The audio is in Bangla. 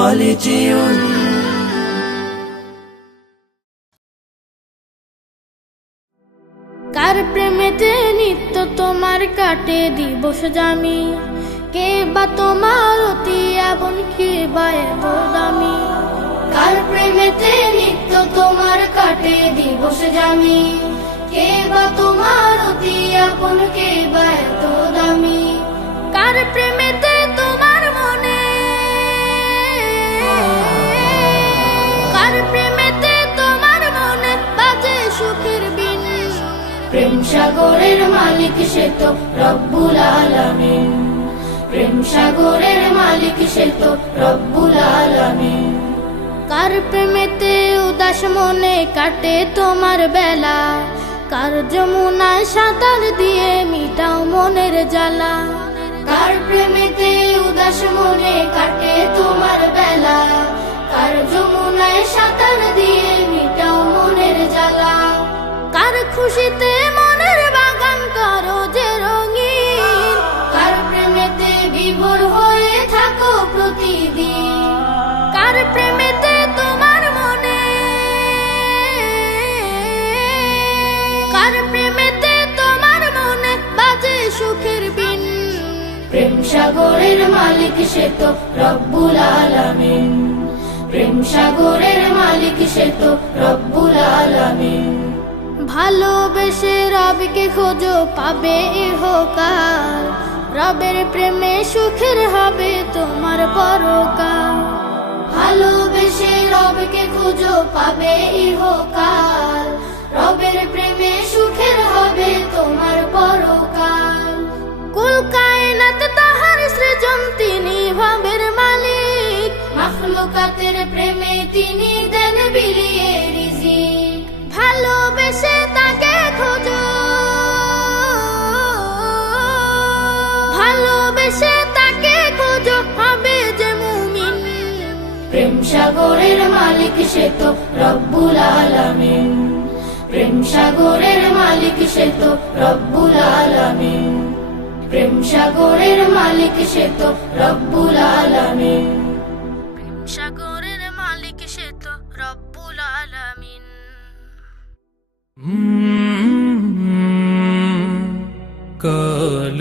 خالدون কার প্রেমেতে নিত্য তোমার কাটে দিবস জামি, কে বা তোমার অতি আপন, কে বা এত দামি। কার প্রেমেতে নিত্য তোমার কাটে দিবস জামি, কে বা তোমার অতি আপন, কে বা এত দামি। কার প্রেমেতে তোমার মনে, কার প্রেমেতে তোমার মনে বাজে সুখের বিন। প্রেম সাগরের মালিক সে তো রব্বুল আলামিন, প্রেম সাগরের মালিক সে তো রব্বুল আলামিন। কার প্রেমেতে উদাস মনে কাটে তোমার বেলা, কার যমুনায় সাঁতার দিয়ে মিটাও মনের জ্বালা। কার প্রেমেতে উদাস মনে কাটে তোমার বেলা, কার যমুনায় সাঁতার দিয়ে মিটাও মনের জ্বালা। কার খুশিতে মনের বাগান করো যে রঙিন, কার প্রেমেতে বিভোর হয়ে থাকো প্রতিদিন। কার প্রেমেতে তোমার মনে, কার প্রেমেতে তোমার মনে বাজে সুখের বিন। প্রেম সাগরের মালিক সে তো রব্বুল আলামিন, প্রেম সাগরের মালিক সে তো রব্বুল আলামিন। ভালোবেসে রবকে খোঁজো পাবে ইহকাল, রবের প্রেমে সুখের হবে তোমার পরকাল। ভালোবেসে রবকে খোঁজো পাবে ইহকাল, রবের প্রেমে সুখের হবে তোমার পরকাল। কুল কায়নাত তাহার সৃজন, তিনি ভাবের মালিক, মাখলুকাতের প্রেমে তিনি দেন বিলিয়ে রিজিক। ভালোবেসে তাকে খোঁজো, ভালোবেসে তাকে খোঁজো হবে যে মুমিন। প্রেম সাগরের মালিক সে তো রব্বুল আলামিন, প্রেম সাগরের মালিক সে তো রব্বুল আলামিন, প্রেম সাগরের মালিক সে তো রব্বুল আলামিন, প্রেম সাগরের মালিক সে তো রব্বুল আলামিন। কাল